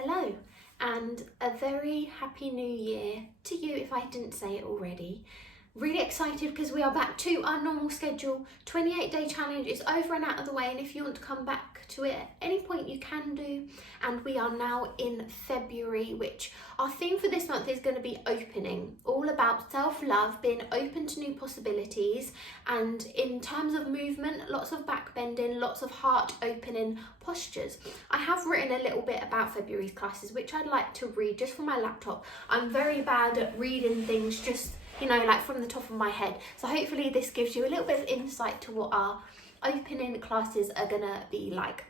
Hello, and a very happy new year to you if I didn't say it already. Really excited because we are back to our normal schedule. 28-day challenge is over and out of the way, and if you want to come back to it at any point you can do. And we are now in February, which our theme for this month is going to be opening, all about self-love, being open to new possibilities. And in terms of movement, lots of back bending, lots of heart opening postures. I have written a little bit about February's classes, which I'd like to read just from my laptop. I'm very bad at reading things just like from the top of my head. So hopefully this gives you a little bit of insight to what our opening classes are gonna be like.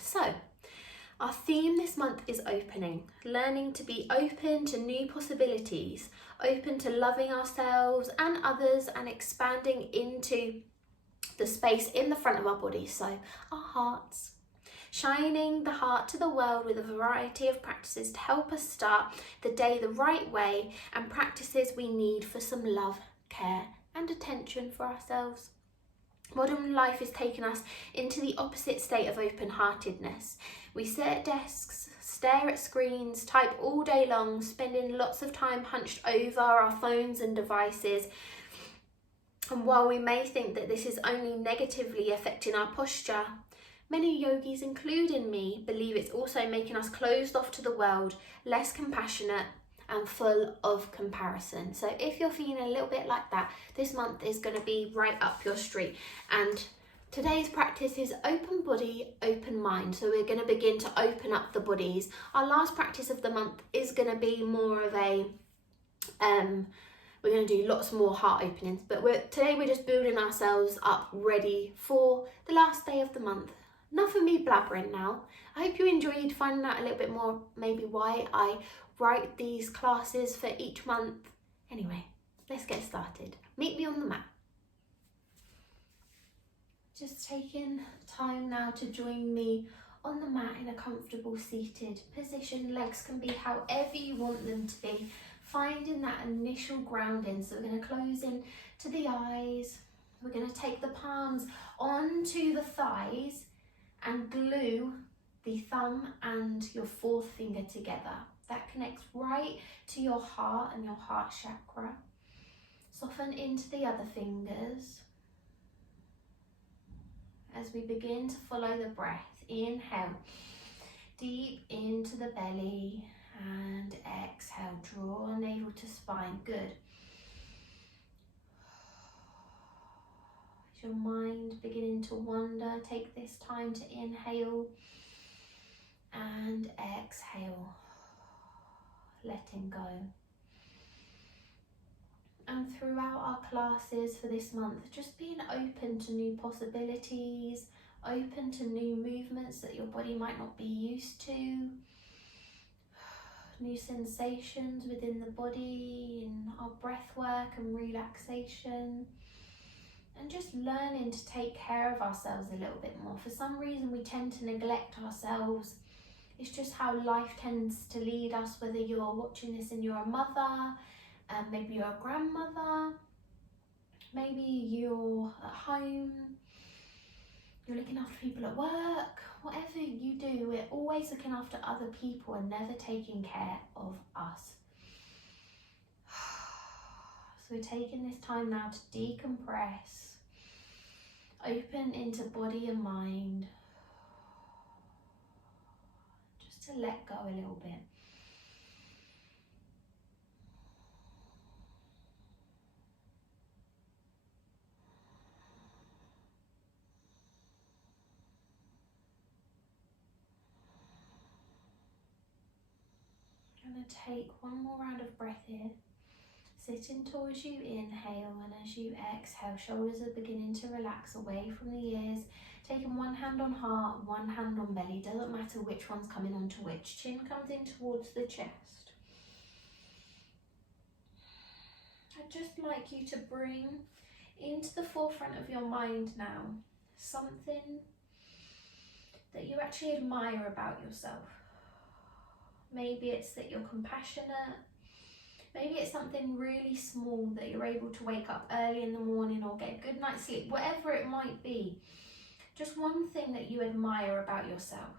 So our theme this month is opening, learning to be open to new possibilities, open to loving ourselves and others, and expanding into the space in the front of our bodies, so our hearts. Shining the heart to the world with a variety of practices to help us start the day the right way, and practices we need for some love, care and attention for ourselves. Modern life is taking us into the opposite state of open-heartedness. We sit at desks, stare at screens, type all day long, spending lots of time hunched over our phones and devices. And while we may think that this is only negatively affecting our posture, many yogis, including me, believe it's also making us closed off to the world, less compassionate and full of comparison. So if you're feeling a little bit like that, this month is going to be right up your street. And today's practice is open body, open mind. So we're going to begin to open up the bodies. Our last practice of the month is going to be more of a we're going to do lots more heart openings, but today we're just building ourselves up ready for the last day of the month. Enough of me blabbering now. I hope you enjoyed finding out a little bit more, maybe why I write these classes for each month. Anyway, let's get started. Meet me on the mat. Just taking time now to join me on the mat in a comfortable seated position. Legs can be however you want them to be. Finding that initial grounding. So we're going to close in to the eyes. We're going to take the palms onto the thighs and glue the thumb and your fourth finger together. That connects right to your heart and your heart chakra. Soften into the other fingers as we begin to follow the breath. Inhale deep into the belly and exhale, draw navel to spine. Good. Your mind beginning to wander, take this time to inhale and exhale, letting go. And throughout our classes for this month, just being open to new possibilities, open to new movements that your body might not be used to, new sensations within the body, in our breath work and relaxation. And just learning to take care of ourselves a little bit more. For some reason we tend to neglect ourselves. It's just how life tends to lead us, whether you're watching this and you're a mother, maybe you're a grandmother, maybe you're at home, you're looking after people at work. Whatever you do, we're always looking after other people and never taking care of us. So we're taking this time now to decompress, open into body and mind, just to let go a little bit. I'm going to take one more round of breath here. Sitting tall as you inhale, and as you exhale, shoulders are beginning to relax away from the ears. Taking one hand on heart, one hand on belly. Doesn't matter which one's coming onto which. Chin comes in towards the chest. I'd just like you to bring into the forefront of your mind now something that you actually admire about yourself. Maybe it's that you're compassionate. Maybe it's something really small that you're able to wake up early in the morning or get a good night's sleep, whatever it might be. Just one thing that you admire about yourself.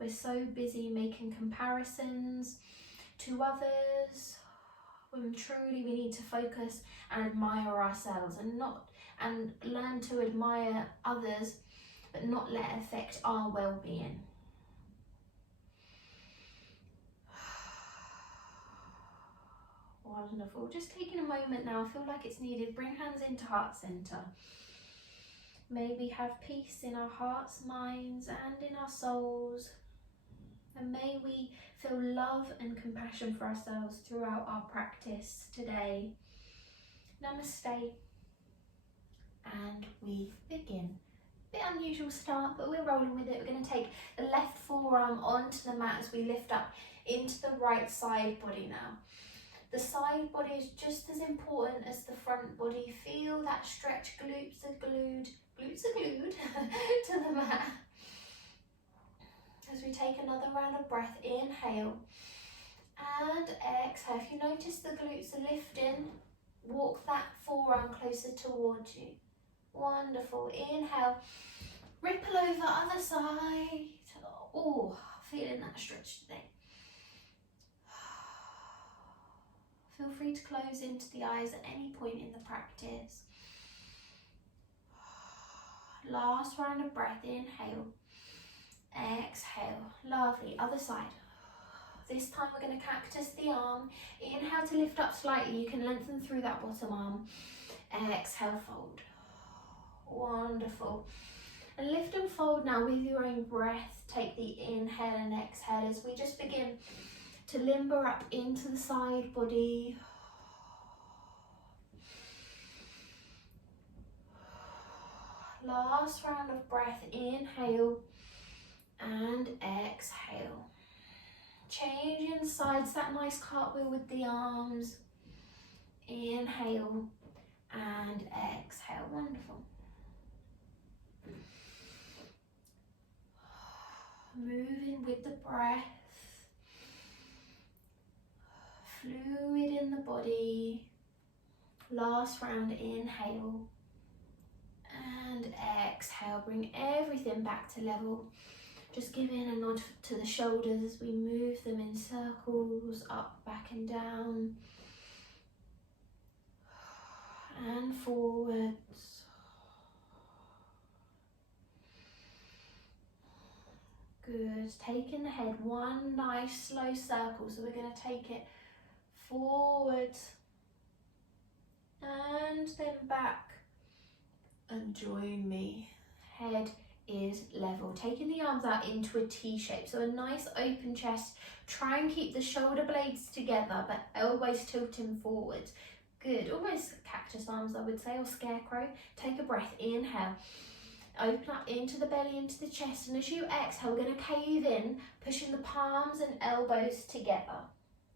We're so busy making comparisons to others, when truly we need to focus and admire ourselves and learn to admire others, but not let it affect our well-being. Wonderful. Just taking a moment now, I feel like it's needed. Bring hands into heart center. May we have peace in our hearts, minds, and in our souls. And may we feel love and compassion for ourselves throughout our practice today. Namaste. And we begin. Bit unusual start, but we're rolling with it. We're going to take the left forearm onto the mat as we lift up into the right side body now. The side body is just as important as the front body. Feel that stretch, glutes are glued to the mat. As we take another round of breath, inhale and exhale. If you notice the glutes are lifting, walk that forearm closer towards you. Wonderful. Inhale, ripple over other side. Oh, feeling that stretch today. Feel free to close into the eyes at any point in the practice. Last round of breath, inhale, exhale. Lovely, other side. This time we're going to cactus the arm. Inhale to lift up slightly, you can lengthen through that bottom arm. Exhale, fold. Wonderful. And lift and fold now with your own breath. Take the inhale and exhale as we just begin to limber up into the side body. Last round of breath, inhale and exhale. Changing sides, that nice cartwheel with the arms. Inhale and exhale, wonderful. Moving with the breath. Fluid in the body. Last round, inhale and exhale. Bring everything back to level. Just giving a nod to the shoulders as we move them in circles, up, back and down. And forwards. Good. Taking the head one nice slow circle. So we're going to take it forward and then back and join me. Head is level. Taking the arms out into a T shape. So a nice open chest. Try and keep the shoulder blades together, but elbows tilting forwards. Good. Almost cactus arms, I would say, or scarecrow. Take a breath. Inhale. Open up into the belly, into the chest. And as you exhale, we're going to cave in, pushing the palms and elbows together.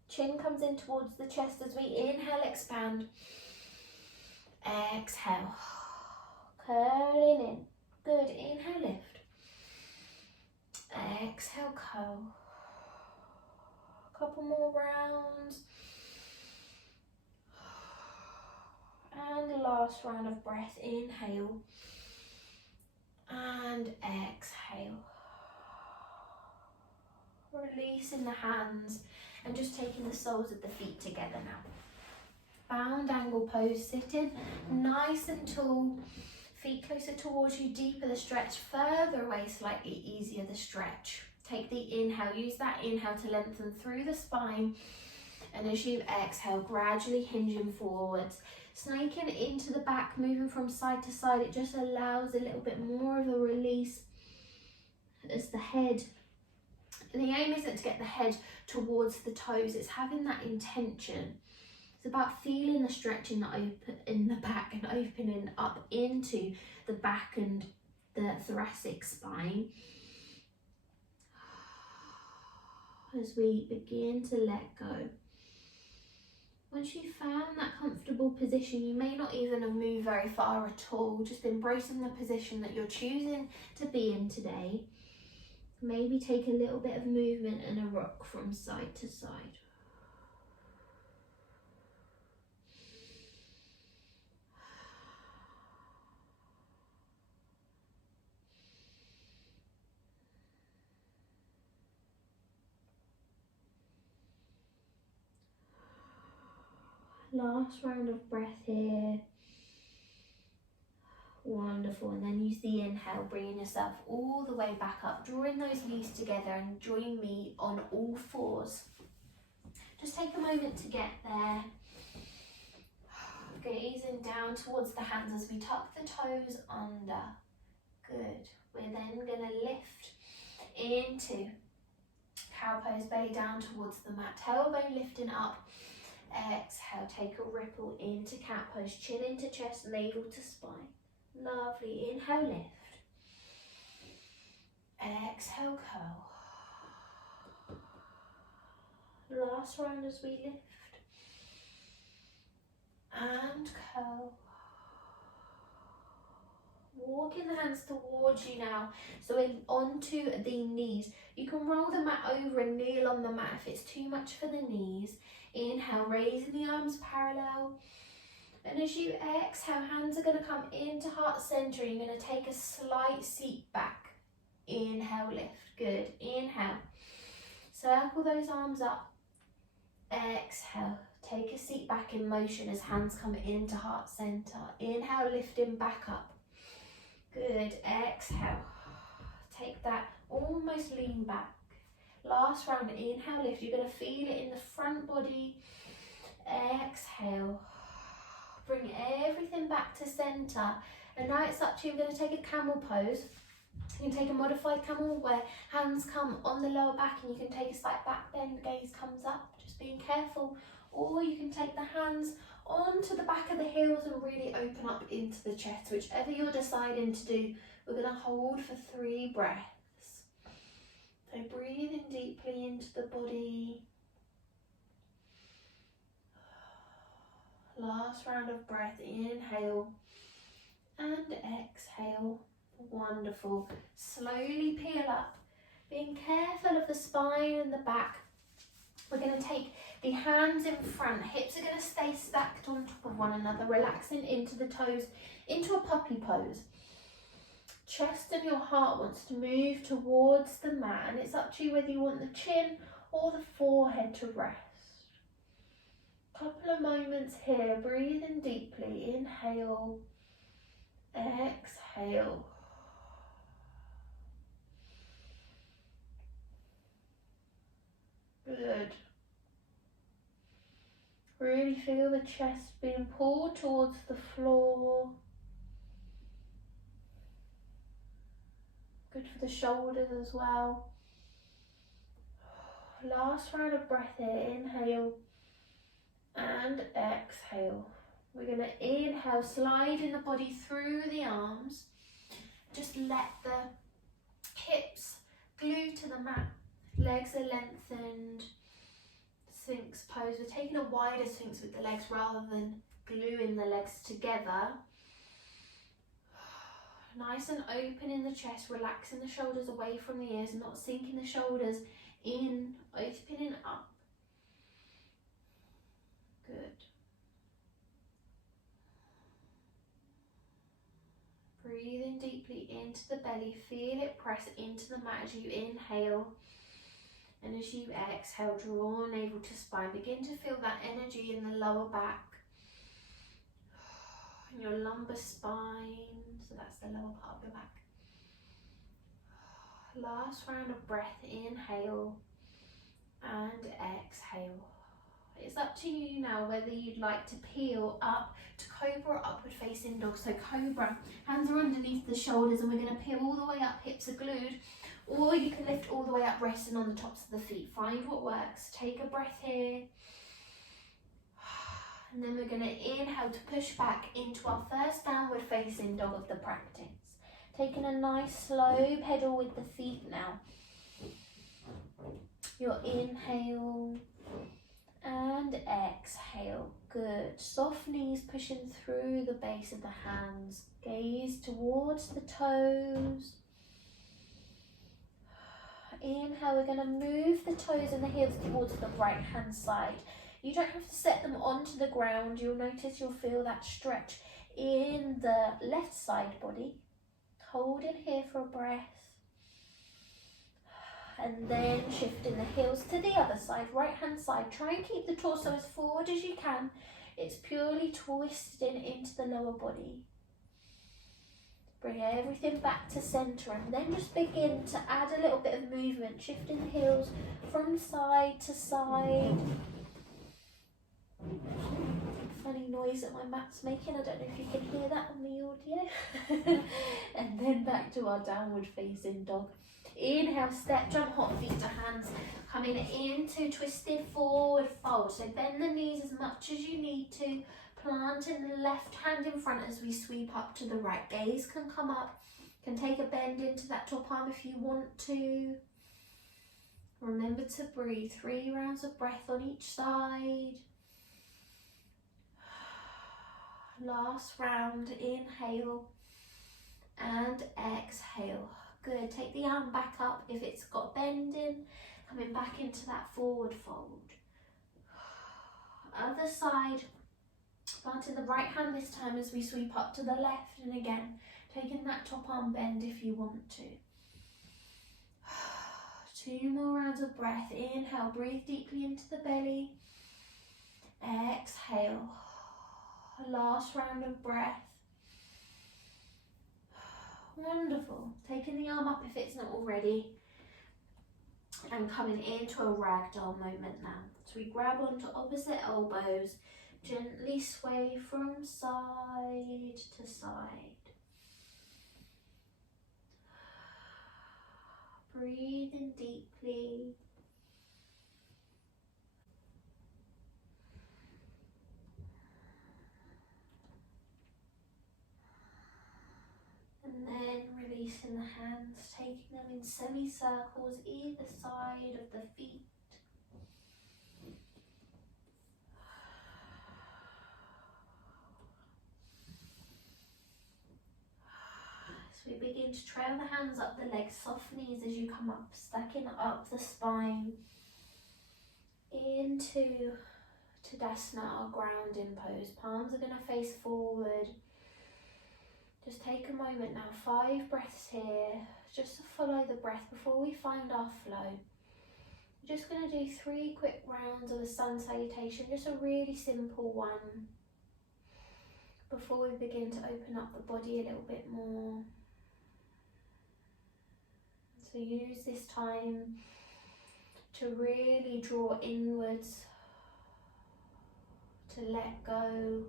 Chin comes in towards the chest as we inhale, expand. Exhale. Curling in. Good. Inhale, lift. Exhale, curl. Couple more rounds. And last round of breath. Inhale. And exhale. Releasing the hands and just taking the soles of the feet together now. Bound angle pose, sitting nice and tall. Feet closer towards you, deeper the stretch, further away slightly, easier the stretch. Take the inhale, use that inhale to lengthen through the spine. And as you exhale, gradually hinging forwards. Snaking into the back, moving from side to side. It just allows a little bit more of a release as the head. And the aim isn't to get the head towards the toes, it's having that intention. It's about feeling the stretch in the back and opening up into the back and the thoracic spine. As we begin to let go. Once you've found that comfortable position, you may not even have moved very far at all, just embracing the position that you're choosing to be in today. Maybe take a little bit of movement and a rock from side to side. Last round of breath here. Wonderful. And then use the inhale, bringing yourself all the way back up, drawing those knees together and join me on all fours. Just take a moment to get there. Gazing down towards the hands as we tuck the toes under. Good. We're then going to lift into cow pose, belly down towards the mat, tailbone lifting up. Exhale, take a ripple into cat pose, chin into chest, navel to spine. Lovely. Inhale, lift. Exhale, curl. Last round as we lift. And curl. Walking the hands towards you now, so onto the knees. You can roll the mat over and kneel on the mat if it's too much for the knees. Inhale, raising the arms parallel. And as you exhale, hands are going to come into heart center. You're going to take a slight seat back. Inhale, lift. Good. Inhale. Circle those arms up. Exhale. Take a seat back in motion as hands come into heart center. Inhale, lifting back up. Good. Exhale. Take that. Almost lean back. Last round. Inhale, lift. You're going to feel it in the front body. Exhale. Bring everything back to center. And now it's up to you. We're going to take a camel pose. You can take a modified camel where hands come on the lower back and you can take a slight back bend, gaze comes up, just being careful. Or you can take the hands onto the back of the heels and really open up into the chest. Whichever you're deciding to do, we're going to hold for 3 breaths. So breathing deeply into the body. Last round of breath, inhale and exhale. Wonderful. Slowly peel up, being careful of the spine and the back. We're going to take the hands in front, hips are going to stay stacked on top of one another, relaxing into the toes, into a puppy pose. Chest and your heart wants to move towards the mat, and it's up to you whether you want the chin or the forehead to rest. Couple of moments here, breathing deeply. Inhale, exhale. Good. Really feel the chest being pulled towards the floor. Good for the shoulders as well. Last round of breath here. Inhale and exhale. We're going to inhale, sliding the body through the arms. Just let the hips glue to the mat. Legs are lengthened. Sphinx pose. We're taking a wider sphinx with the legs rather than gluing the legs together. Nice and open in the chest, relaxing the shoulders away from the ears, not sinking the shoulders in, opening up. Good. Breathing deeply into the belly, feel it press into the mat as you inhale. And as you exhale, draw navel to spine. Begin to feel that energy in the lower back. And your lumbar spine, so that's the lower part of your back. Last round of breath, inhale and exhale. It's up to you now whether you'd like to peel up to cobra or upward facing dog. So cobra, hands are underneath the shoulders and we're going to peel all the way up, hips are glued. Or you can lift all the way up, resting on the tops of the feet. Find what works. Take a breath here. And then we're going to inhale to push back into our first downward facing dog of the practice. Taking a nice slow pedal with the feet now. Your inhale and exhale. Good. Soft knees pushing through the base of the hands. Gaze towards the toes. Inhale, we're going to move the toes and the heels towards the right hand side. You don't have to set them onto the ground. You'll notice you'll feel that stretch in the left side body. Hold in here for a breath. And then shifting the heels to the other side, right hand side. Try and keep the torso as forward as you can. It's purely twisting into the lower body. Bring everything back to centre, and then just begin to add a little bit of movement, shifting the heels from side to side. Funny noise that my mat's making, I don't know if you can hear that on the audio. And then back to our downward facing dog. Inhale, step, jump, hot feet to hands. Coming into twisted forward fold. So bend the knees as much as you need to. Planting the left hand in front as we sweep up to the right. Gaze can come up. Can take a bend into that top arm if you want to. Remember to breathe. 3 rounds of breath on each side. Last round. Inhale and exhale. Good. Take the arm back up if it's got bending. Coming back into that forward fold. Other side. Planting the right hand this time as we sweep up to the left, and again taking that top arm bend if you want to. 2 more rounds of breath. Inhale, breathe deeply into the belly. Exhale. Last round of breath. Wonderful. Taking the arm up if it's not already, and coming into a ragdoll moment now. So we grab onto opposite elbows. Gently sway from side to side. Breathing deeply. And then releasing the hands, taking them in semicircles either side of the feet. We begin to trail the hands up the legs, soft knees as you come up, stacking up the spine into Tadasana, our grounding pose. Palms are going to face forward. Just take a moment now, 5 breaths here, just to follow the breath before we find our flow. We're just going to do 3 quick rounds of a sun salutation, just a really simple one, before we begin to open up the body a little bit more. So use this time to really draw inwards, to let go,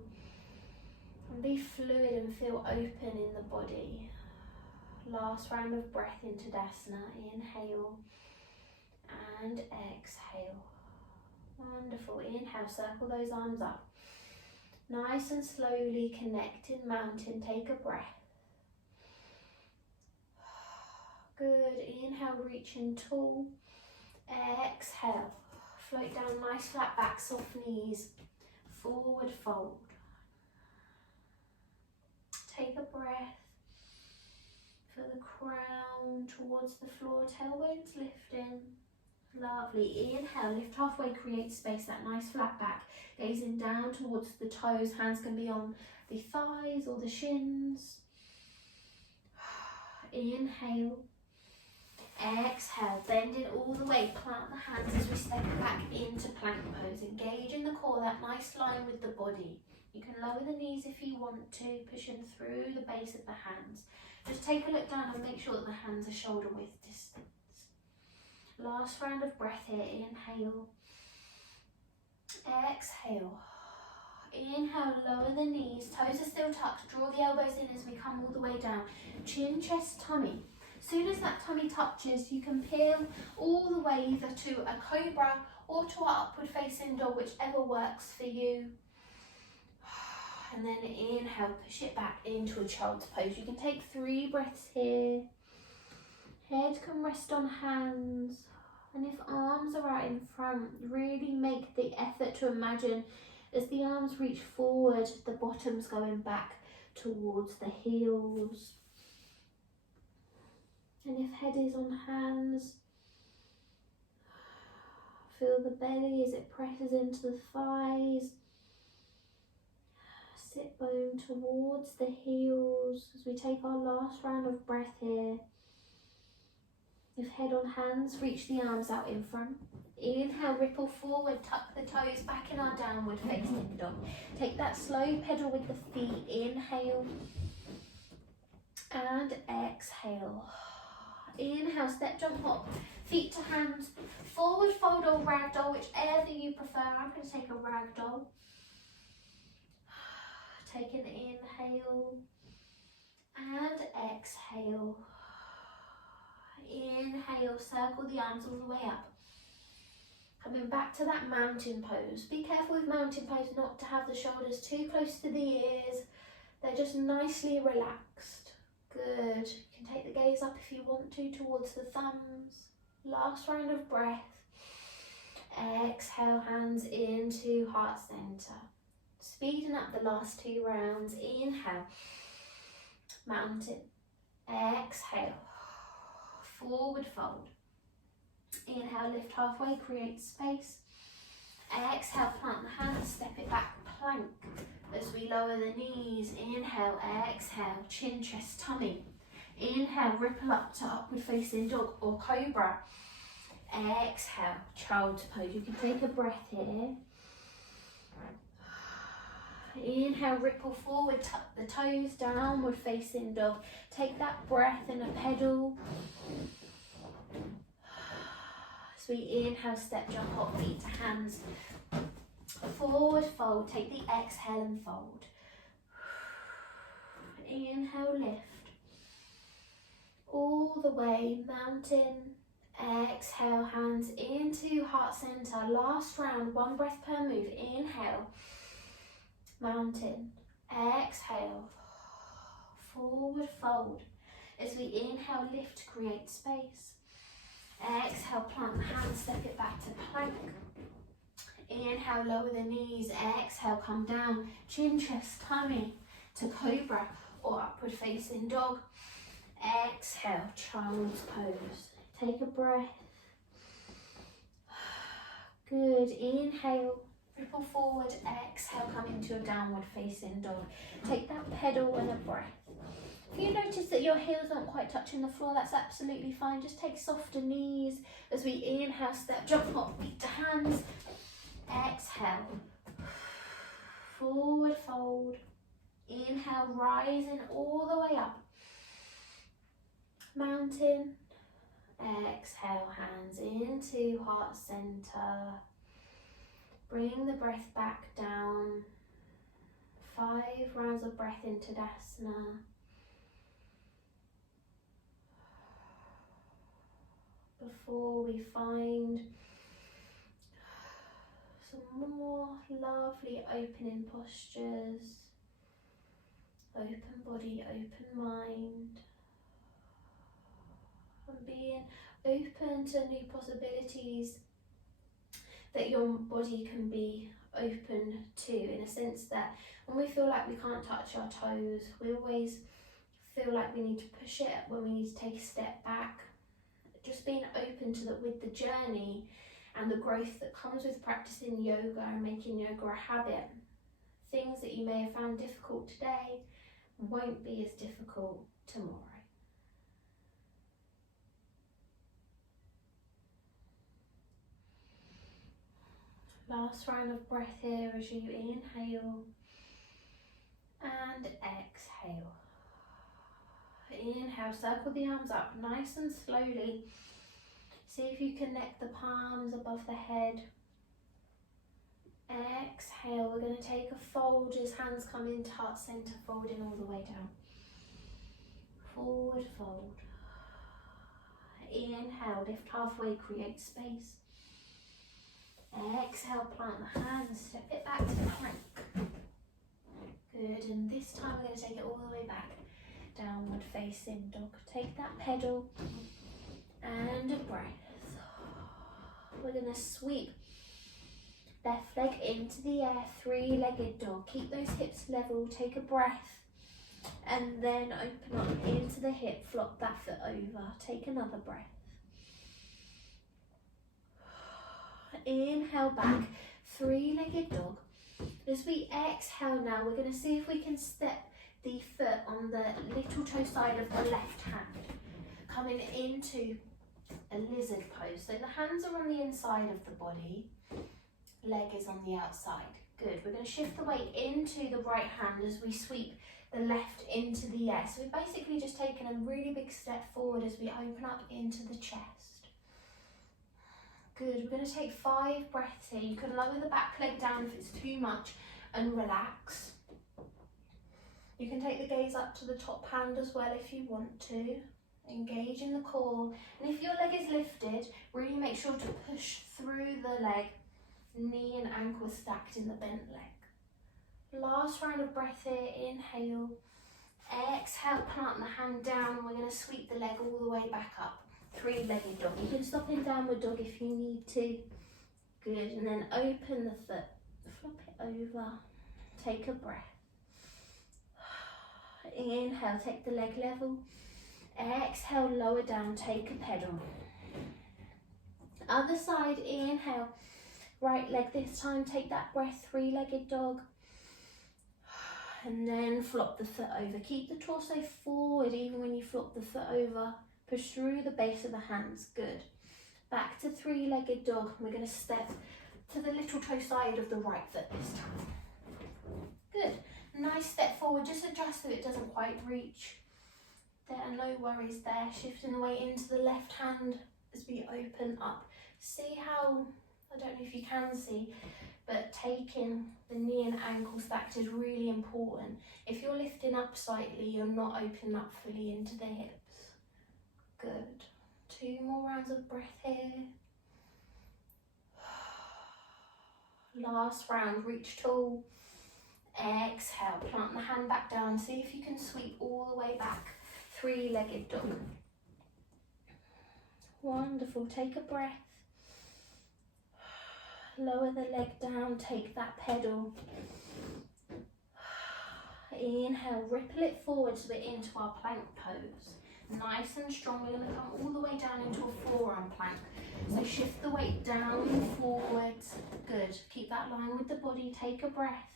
and be fluid and feel open in the body. Last round of breath into Tadasana. Inhale and exhale. Wonderful. Inhale, circle those arms up. Nice and slowly connecting mountain. Take a breath. Good. Inhale, reaching tall. Exhale. Float down, nice flat back, soft knees. Forward fold. Take a breath. Feel the crown towards the floor, tailbones lifting. Lovely. Inhale, lift halfway, create space, that nice flat back. Gazing down towards the toes, hands can be on the thighs or the shins. Inhale. Exhale, bending all the way, plant the hands as we step back into plank pose. Engage in the core, that nice line with the body. You can lower the knees if you want to, pushing through the base of the hands. Just take a look down and make sure that the hands are shoulder width distance. Last round of breath here. Inhale. Exhale. Inhale, lower the knees, toes are still tucked, draw the elbows in as we come all the way down. Chin, chest, tummy. As soon as that tummy touches, you can peel all the way either to a cobra or to our upward facing dog, whichever works for you. And then inhale, push it back into a child's pose. You can take 3 breaths here. Head can rest on hands. And if arms are out in front, really make the effort to imagine as the arms reach forward, the bottom's going back towards the heels. And if head is on hands, feel the belly as it presses into the thighs. Sit bone towards the heels as we take our last round of breath here. If head on hands, reach the arms out in front. Inhale, ripple forward, tuck the toes back in our downward facing dog. Take that slow pedal with the feet. Inhale and exhale. Inhale, step, jump, hop, feet to hands, forward fold or ragdoll, whichever you prefer. I'm going to take a ragdoll. Take an inhale and exhale. Inhale, circle the arms all the way up. Coming back to that mountain pose. Be careful with mountain pose not to have the shoulders too close to the ears. They're just nicely relaxed. Good. You can take the gaze up if you want to towards the thumbs. Last round of breath. Exhale, hands into heart center. Speeding up the last 2 rounds. Inhale, mountain. Exhale, forward fold. Inhale, lift halfway, create space. Exhale, plant the hands, step it back, plank. As we lower the knees, inhale, exhale, chin, chest, tummy. Inhale, ripple up to upward facing dog or cobra. Exhale, child's pose. You can take a breath here. Inhale, ripple forward, tuck the toes, downward facing dog. Take that breath in a pedal. So we inhale, step, jump, hop, feet to hands. Forward fold, take the exhale and fold. Inhale, lift. All the way, mountain. Exhale, hands into heart center. Last round, 1 breath per move. Inhale, mountain. Exhale, forward fold. As we inhale, lift, create space. Exhale, plant the hands, step it back to plank. Inhale, lower the knees. Exhale, come down, chin, chest, tummy to cobra or upward facing dog. Exhale, child's pose. Take a breath. Good. Inhale, ripple forward. Exhale, come into a downward facing dog. Take that pedal and a breath. If you notice that your heels aren't quite touching the floor, that's absolutely fine. Just take softer knees as we inhale, step, jump, hop, feet to hands. Exhale, forward fold. Inhale, rising all the way up. Mountain. Exhale, hands into heart center. Bring the breath back down. 5 rounds of breath into Tadasana. Before we find some more lovely opening postures, open body, open mind, and being open to new possibilities that your body can be open to, in a sense that when we feel like we can't touch our toes, we always feel like we need to push it when we need to take a step back. Just being open to that with the journey and the growth that comes with practicing yoga and making yoga a habit. Things that you may have found difficult today won't be as difficult tomorrow. Last round of breath here as you inhale and exhale. Inhale, circle the arms up nice and slowly. See if you connect the palms above the head. Exhale, we're going to take a fold as hands come into heart center, folding all the way down. Forward fold. Inhale, lift halfway, create space. Exhale, plant the hands, step it back to plank. Good, and this time we're going to take it all the way back. Downward facing dog. Take that pedal and a breath. We're going to sweep left leg into the air, 3-legged dog. Keep those hips level, take a breath, and then open up into the hip, flop that foot over. Take another breath. Inhale back, 3-legged dog. As we exhale now, we're going to see if we can step the foot on the little toe side of the left hand, coming into a lizard pose. So the hands are on the inside of the body, leg is on the outside. Good. We're going to shift the weight into the right hand as we sweep the left into the air. So we've basically just taken a really big step forward as we open up into the chest. Good. We're going to take 5 breaths here. You can lower the back leg down if it's too much and relax. You can take the gaze up to the top hand as well if you want to. Engage in the core. And if your leg is lifted, really make sure to push through the leg. Knee and ankle stacked in the bent leg. Last round of breath here. Inhale. Exhale, plant the hand down, and we're going to sweep the leg all the way back up. 3-legged dog. You can stop in downward dog if you need to. Good. And then open the foot. Flop it over. Take a breath. Inhale, take the leg level. Exhale, lower down, take a pedal. Other side, inhale. Right leg this time, take that breath, 3-legged dog. And then flop the foot over. Keep the torso forward even when you flop the foot over. Push through the base of the hands, good. Back to 3-legged dog. We're going to step to the little toe side of the right foot this time. Good. Nice step forward, just adjust so it doesn't quite reach. There are no worries there. Shifting the weight into the left hand as we open up. See how, I don't know if you can see, but taking the knee and ankle stacked is really important. If you're lifting up slightly, you're not opening up fully into the hips. Good. 2 more rounds of breath here. Last round, reach tall. Exhale, plant the hand back down. See if you can sweep all the way back. 3-legged dog. Wonderful. Take a breath. Lower the leg down. Take that pedal. Inhale, ripple it forward so we're into our plank pose. Nice and strong. We're going to come all the way down into a forearm plank. So shift the weight down, forwards. Good. Keep that line with the body. Take a breath.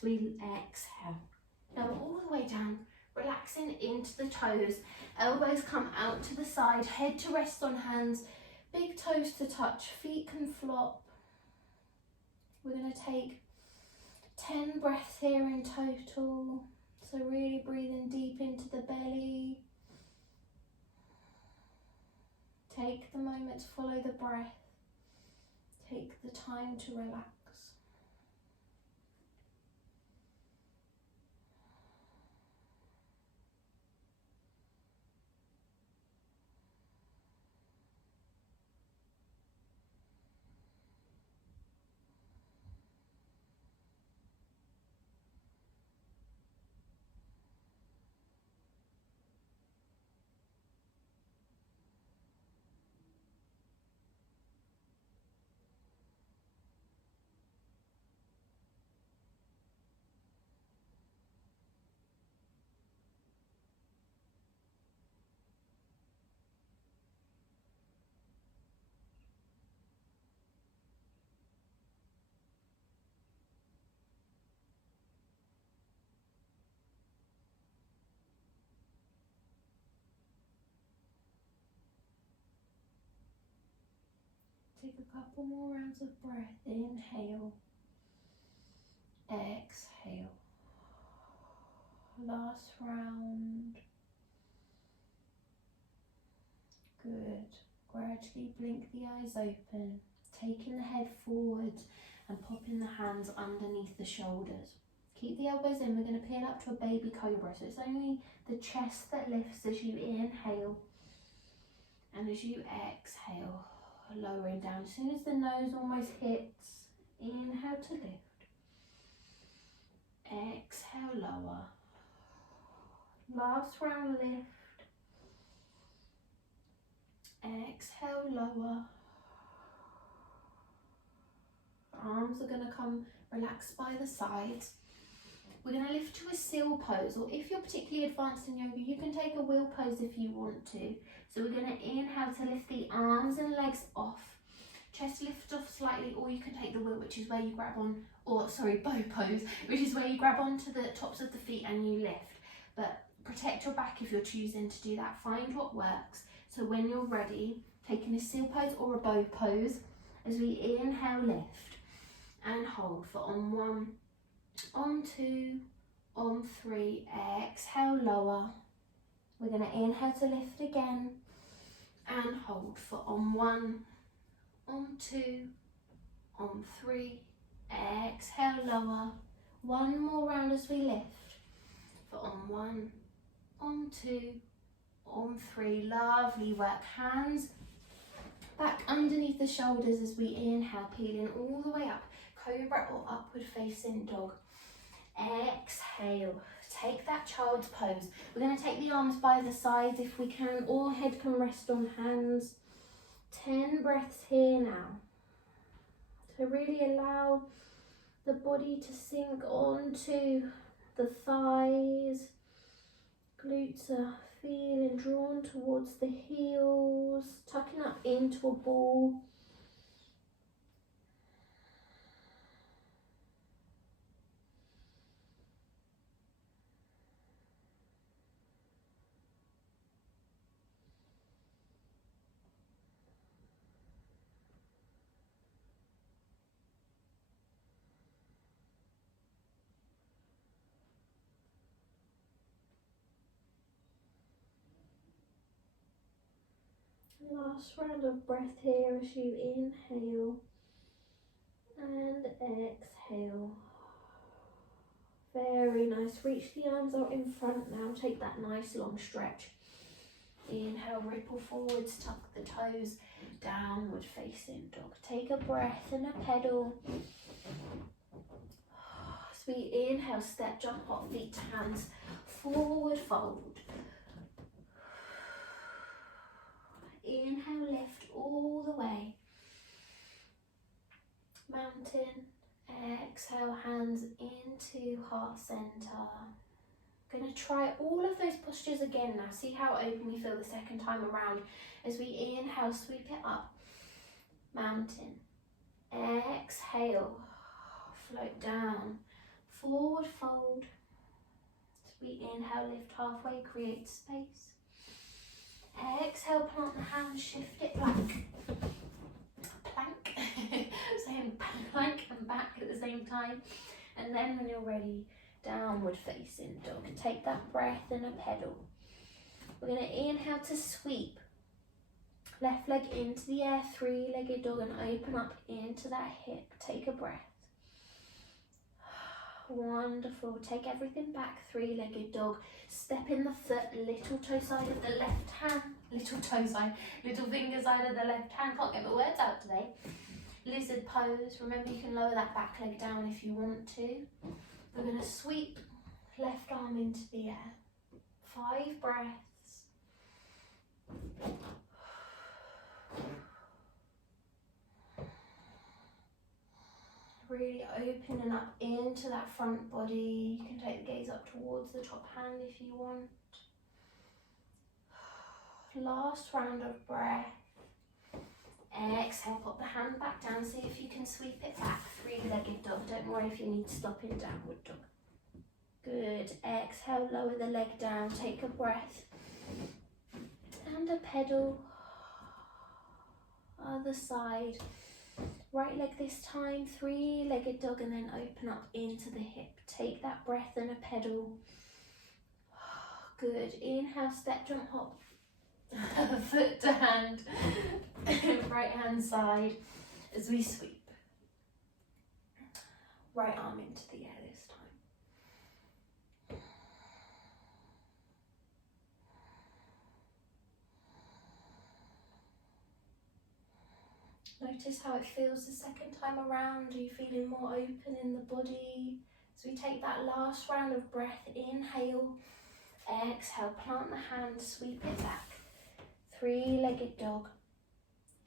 So we exhale. Now all the way down, relaxing into the toes. Elbows come out to the side, head to rest on hands, big toes to touch, feet can flop. We're going to take 10 breaths here in total. So really breathing deep into the belly. Take the moment to follow the breath. Take the time to relax. Take a couple more rounds of breath. Inhale. Exhale. Last round. Good. Gradually blink the eyes open. Taking the head forward and popping the hands underneath the shoulders. Keep the elbows in. We're going to peel up to a baby cobra. So it's only the chest that lifts as you inhale. And as you exhale, lowering down. As soon as the nose almost hits, inhale to lift. Exhale, lower. Last round, lift. Exhale, lower. Arms are going to come relaxed by the sides. We're going to lift to a seal pose, or if you're particularly advanced in yoga, you can take a wheel pose if you want to. So we're going to inhale to lift the arms and legs off. Chest lift off slightly, or you can take the wheel, which is where you grab on, or sorry, bow pose, which is where you grab onto the tops of the feet and you lift. But protect your back if you're choosing to do that. Find what works. So when you're ready, taking a seal pose or a bow pose, as we inhale, lift and hold for on 1, on 2, on 3, exhale, lower. We're going to inhale to lift again and hold for on 1, on 2, on 3, exhale, lower. One more round as we lift for on 1, on 2, on 3. Lovely work. Hands back underneath the shoulders as we inhale, peeling all the way up, cobra or upward facing dog. Exhale, take that child's pose. We're going to take the arms by the sides if we can, or head can rest on hands. 10 breaths here now. So really allow the body to sink onto the thighs. Glutes are feeling drawn towards the heels, tucking up into a ball. Last round of breath here as you inhale and exhale. Very nice. Reach the arms out in front now. Take that nice long stretch. Inhale, ripple forwards, tuck the toes, downward facing dog. Take a breath and a pedal. As we inhale, step, jump, hop, feet to hands, forward fold. Inhale, lift all the way. Mountain. Exhale, hands into heart center. Going to try all of those postures again now. See how open we feel the second time around. As we inhale, sweep it up. Mountain. Exhale, float down. Forward fold. As we inhale, lift halfway, create space. Exhale, plant the hands, shift it back. Plank. Same plank and back at the same time. And then when you're ready, downward facing dog. Take that breath and a pedal. We're going to inhale to sweep. Left leg into the air, 3-legged dog, and open up into that hip. Take a breath. Wonderful. Take everything back, 3-legged dog. Step in the foot, little toe side of the left hand. Little toe side, little finger side of the left hand. Can't get the words out today. Lizard pose. Remember, you can lower that back leg down if you want to. We're going to sweep left arm into the air. 5 breaths. Really opening up into that front body. You can take the gaze up towards the top hand if you want. Last round of breath. Exhale, put the hand back down. See if you can sweep it back. 3-legged dog. Don't worry if you need to stop in downward dog. Good. Exhale, lower the leg down. Take a breath. And a pedal. Other side. Right leg this time, 3-legged dog, and then open up into the hip. Take that breath and a pedal. Good. Inhale, step, jump, hop. Foot to hand. Right hand side as we sweep. Right arm into the air this time. Notice how it feels the second time around. Are you feeling more open in the body? So we take that last round of breath. Inhale, exhale, plant the hand, sweep it back. 3-legged dog.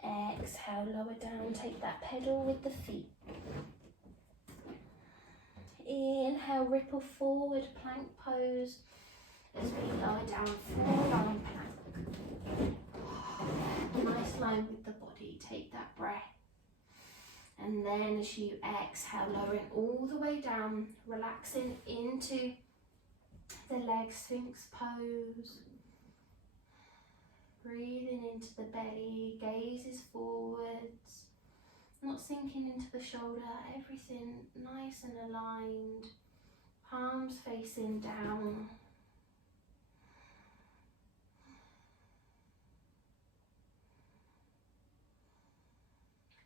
Exhale, lower down, take that pedal with the feet. Inhale, ripple forward, plank pose as we lower down, 4-line plank. Nice line with the body, take that breath. And then as you exhale, lowering all the way down, relaxing into the leg, Sphinx pose. Breathing into the belly, gazes forwards, not sinking into the shoulder, everything nice and aligned, palms facing down.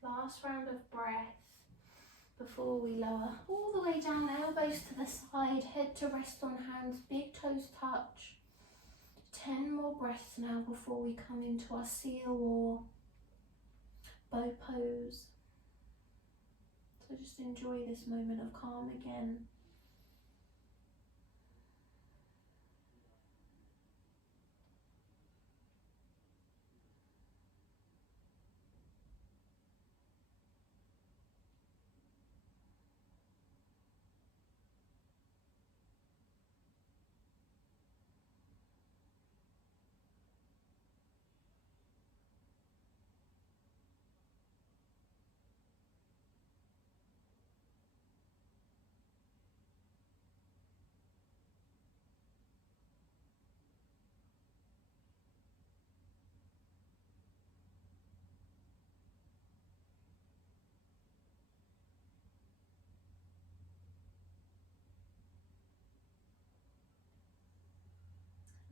Last round of breath before we lower all the way down, elbows to the side, head to rest on hands, big toes touch. 10 more breaths now before we come into our seal or bow pose. So just enjoy this moment of calm again.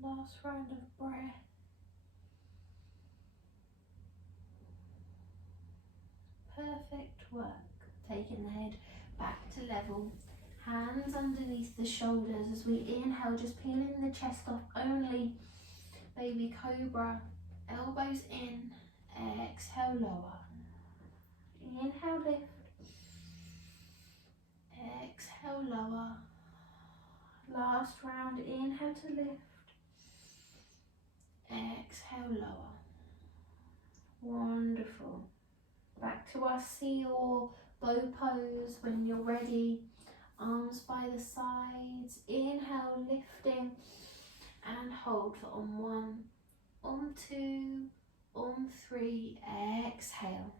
Last round of breath. Perfect work. Taking the head back to level. Hands underneath the shoulders as we inhale, just peeling the chest off only. Baby cobra. Elbows in. Exhale, lower. Inhale, lift. Exhale, lower. Last round. Inhale to lift. Exhale, lower. Wonderful. Back to our seal bow pose when you're ready. Arms by the sides. Inhale, lifting. And hold for on 1, on 2, on 3. Exhale.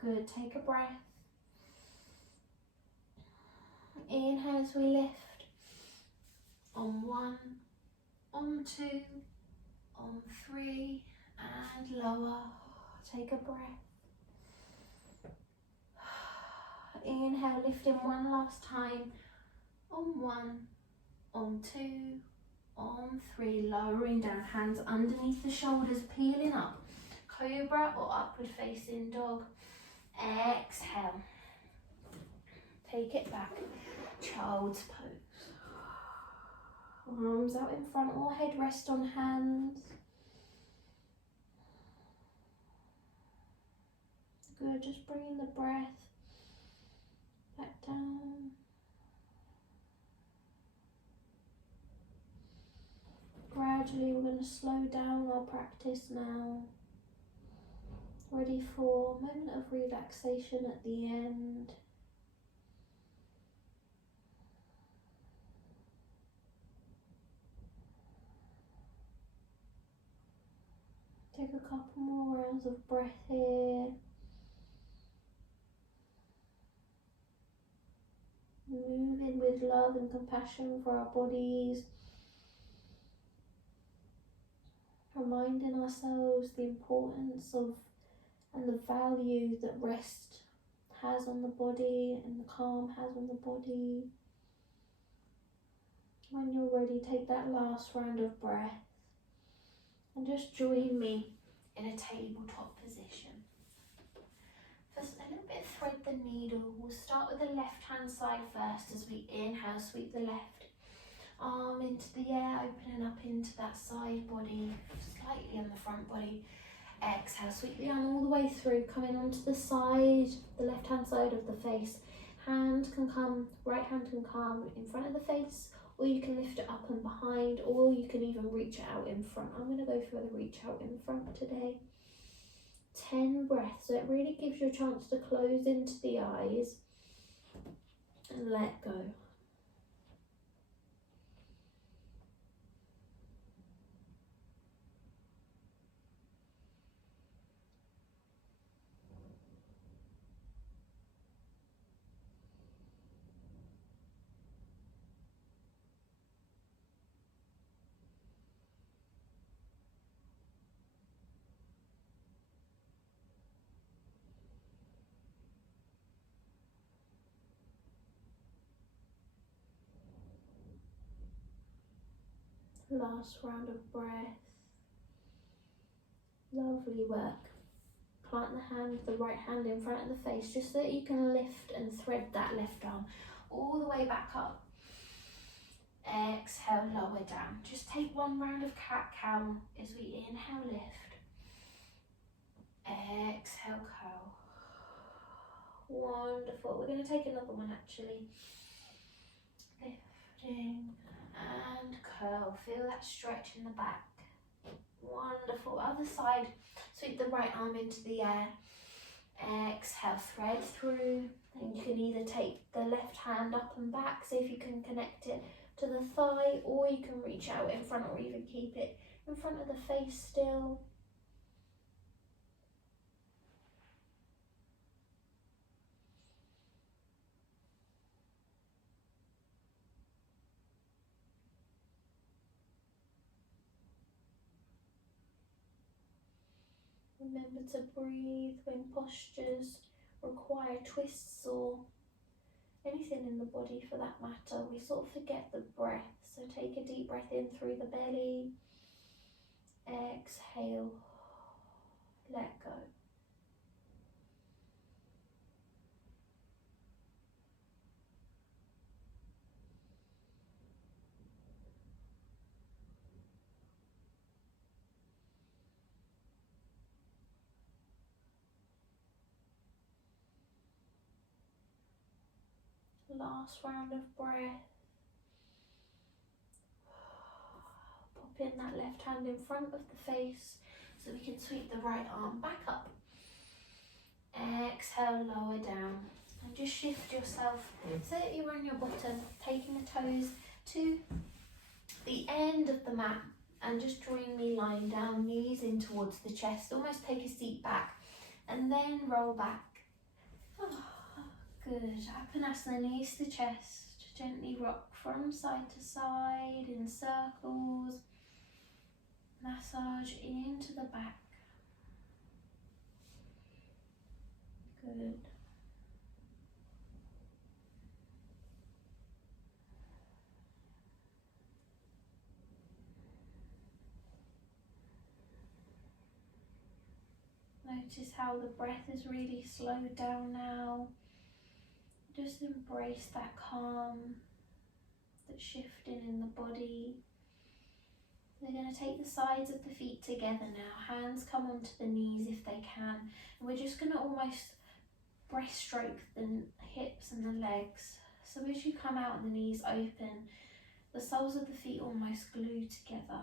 Good. Take a breath. Inhale as we lift. On 1, on 2, on 3, and lower. Take a breath. Inhale, lifting one last time. On 1, on 2, on 3, lowering down, hands underneath the shoulders, peeling up. Cobra or upward facing dog. Exhale. Take it back. Child's pose. Arms out in front or head rest on hands. Good, just bringing the breath back down. Gradually we're going to slow down our practice now. Ready for a moment of relaxation at the end. Take a couple more rounds of breath here. Moving with love and compassion for our bodies. Reminding ourselves the importance of and the value that rest has on the body and the calm has on the body. When you're ready, take that last round of breath and just join me in a tabletop position. First, a little bit thread the needle. We'll start with the left hand side first as we inhale, sweep the left arm into the air, opening up into that side body, slightly on the front body. Exhale, sweep the arm all the way through, coming onto the side, the left hand side of the face. Hand can come, right hand can come in front of the face, or you can lift it up and behind, or you can even reach it out in front. I'm going to go for the reach out in front today. 10 breaths, so it really gives you a chance to close into the eyes and let go. Last round of breath. Lovely work. Plant the right hand in front of the face just so that you can lift and thread that left arm all the way back up. Exhale, lower down. Just take one round of cat-cow as we inhale, lift. Exhale, curl. Wonderful. We're going to take another one actually. Lifting and curl. Feel that stretch in the back. Wonderful. Other side. Sweep the right arm into the air. Exhale, thread through. And you can either take the left hand up and back, see if you can connect it to the thigh, or you can reach out in front or even keep it in front of the face still. Remember to breathe when postures require twists or anything in the body for that matter. We sort of forget the breath. So take a deep breath in through the belly. Exhale. Let go. Last round of breath. Pop in that left hand in front of the face so we can sweep the right arm back up. Exhale, lower down. And just shift yourself so that you're on your bottom, taking the toes to the end of the mat and just drawing me line down, knees in towards the chest. Almost take a seat back and then roll back. Good. Apanasana, knees to chest. Gently rock from side to side in circles. Massage into the back. Good. Notice how the breath is really slowed down now. Just embrace that calm, that shifting in the body. We're going to take the sides of the feet together now. Hands come onto the knees if they can. And we're just going to almost breaststroke the hips and the legs. So as you come out and the knees open, the soles of the feet almost glue together.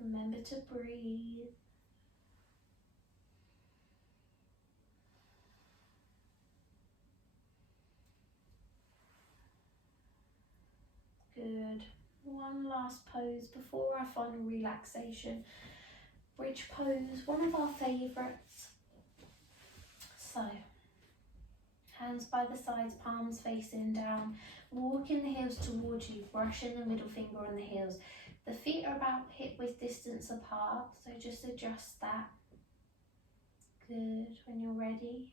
Remember to breathe. Good. One last pose before our final relaxation. Bridge pose, one of our favourites. So, hands by the sides, palms facing down. Walking the heels towards you, brushing the middle finger on the heels. The feet are about hip width distance apart, so just adjust that. Good. When you're ready,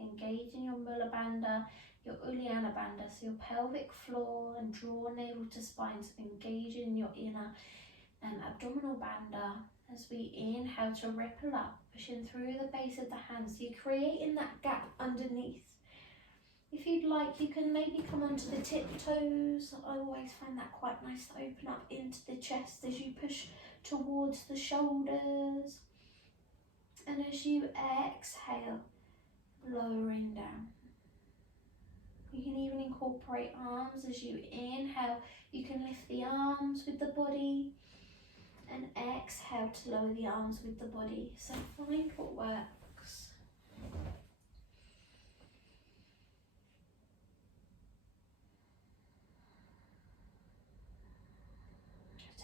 engage in your Mula Bandha, your Uddiyana Bandha, so your pelvic floor, and draw navel to spine, so engage in your inner abdominal bandha as we inhale to ripple up, pushing through the base of the hands, so you're creating that gap underneath. If you'd like, you can maybe come onto the tiptoes. I always find that quite nice to open up into the chest as you push towards the shoulders. And as you exhale, lowering down. You can even incorporate arms as you inhale. You can lift the arms with the body and exhale to lower the arms with the body. So find what works.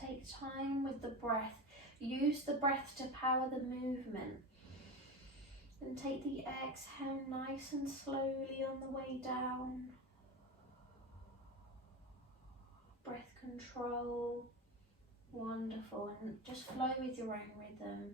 Take time with the breath. Use the breath to power the movement. And take the exhale nice and slowly on the way down. Breath control. Wonderful. And just flow with your own rhythm.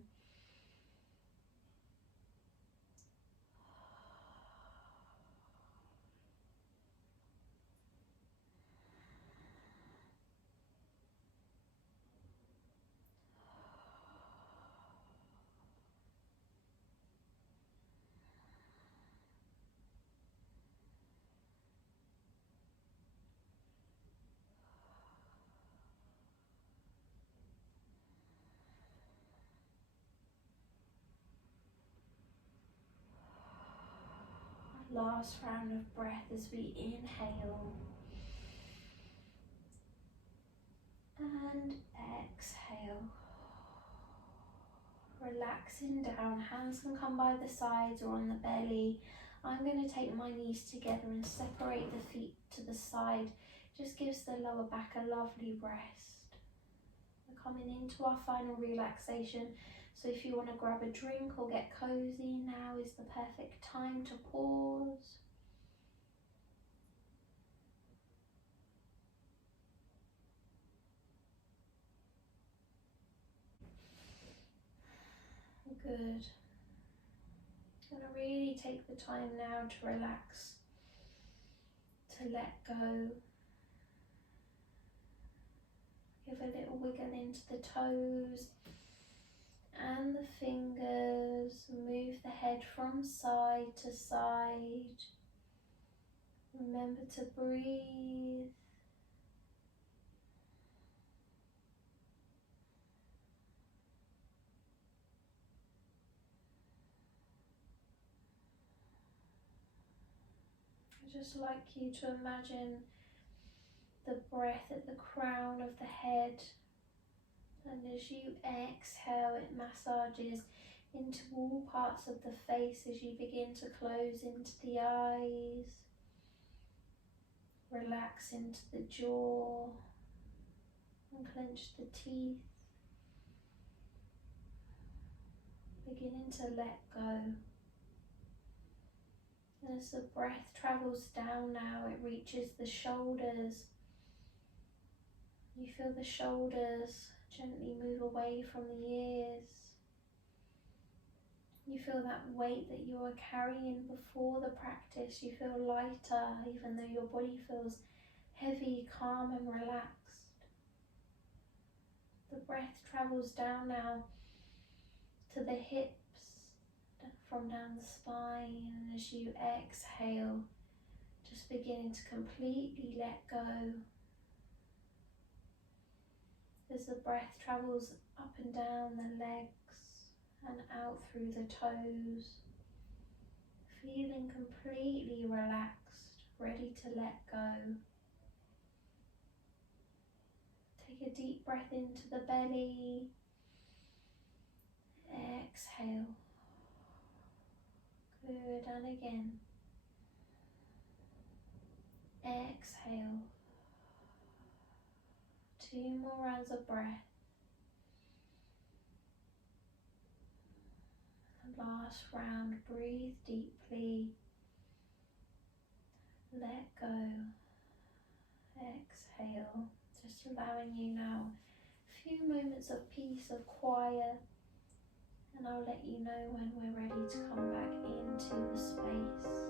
Last round of breath as we inhale and exhale. Relaxing down, hands can come by the sides or on the belly. I'm going to take my knees together and separate the feet to the side. Just gives the lower back a lovely rest. We're coming into our final relaxation. So if you want to grab a drink or get cozy, now is the perfect time to pause. Good. I'm going to really take the time now to relax, to let go. Give a little wiggle into the toes and the fingers. Move the head from side to side. Remember to breathe. I'd just like you to imagine the breath at the crown of the head, and as you exhale it massages into all parts of the face as you begin to close into the eyes, relax into the jaw and clench the teeth, beginning to let go. As the breath travels down now, it reaches the shoulders. You feel the shoulders gently move away from the ears. You feel that weight that you were carrying before the practice. You feel lighter, even though your body feels heavy, calm and relaxed. The breath travels down now to the hips, from down the spine, and as you exhale, just beginning to completely let go. As the breath travels up and down the legs and out through the toes, feeling completely relaxed, ready to let go. Take a deep breath into the belly. Exhale. Good, and again. Exhale. 2 more rounds of breath. And last round, breathe deeply. Let go. Exhale. Just allowing you now a few moments of peace, of quiet. And I'll let you know when we're ready to come back into the space.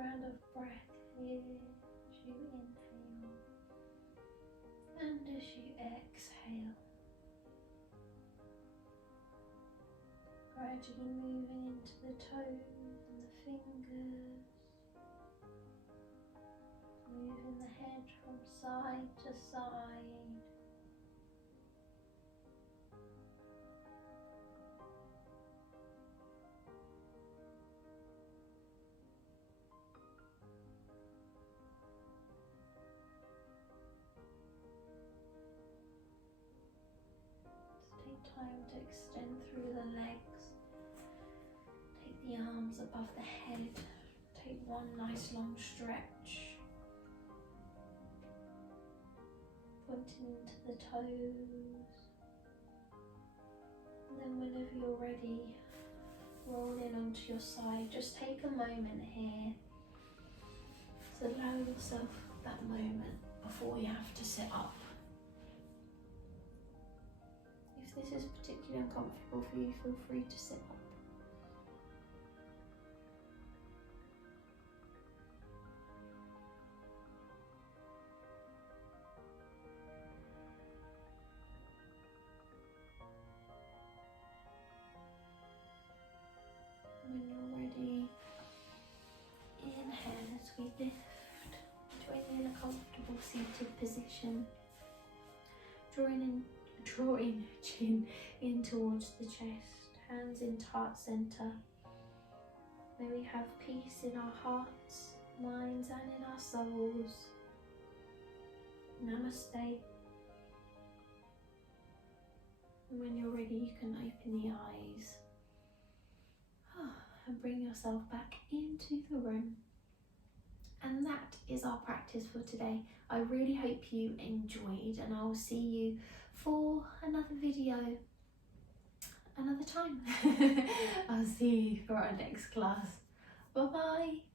round of breath here as you inhale and as you exhale. Gradually moving into the toes and the fingers, moving the head from side to side. Take time to extend through the legs. Take the arms above the head. Take one nice long stretch. Pointing into the toes. And then whenever you're ready, roll in onto your side. Just take a moment here to allow yourself that moment before you have to sit up. If this is particularly uncomfortable for you, feel free to sit up. When you're ready, inhale as we lift, join in a comfortable seated position, drawing chin in towards the chest, hands into heart center. May we have peace in our hearts, minds and in our souls. Namaste. And when you're ready, you can open the eyes and bring yourself back into the room. And that is our practice for today. I really hope you enjoyed, and I will see you for another video another time. I'll see you for our next class. Bye bye.